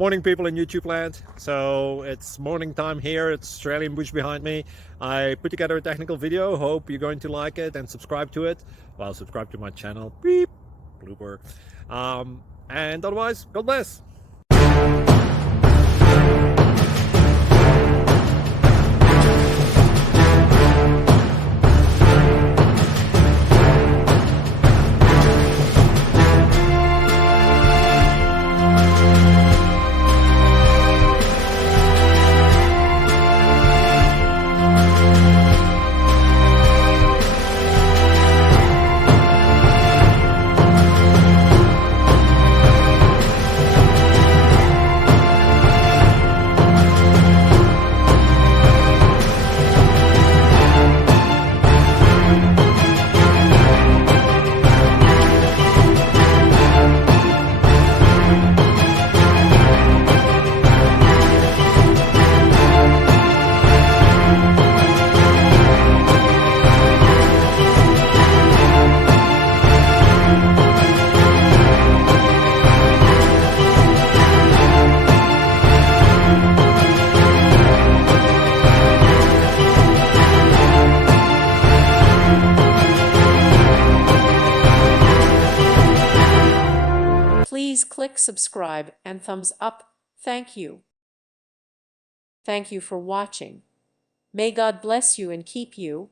Morning, people in YouTube land. So it's morning time here. It's Australian bush behind me. I put together a technical video. Hope you're going to like it and subscribe to it. Well, subscribe to my channel. Beep, blooper. And otherwise, God bless. Please click subscribe and thumbs up. Thank you. Thank you for watching. May God bless you and keep you.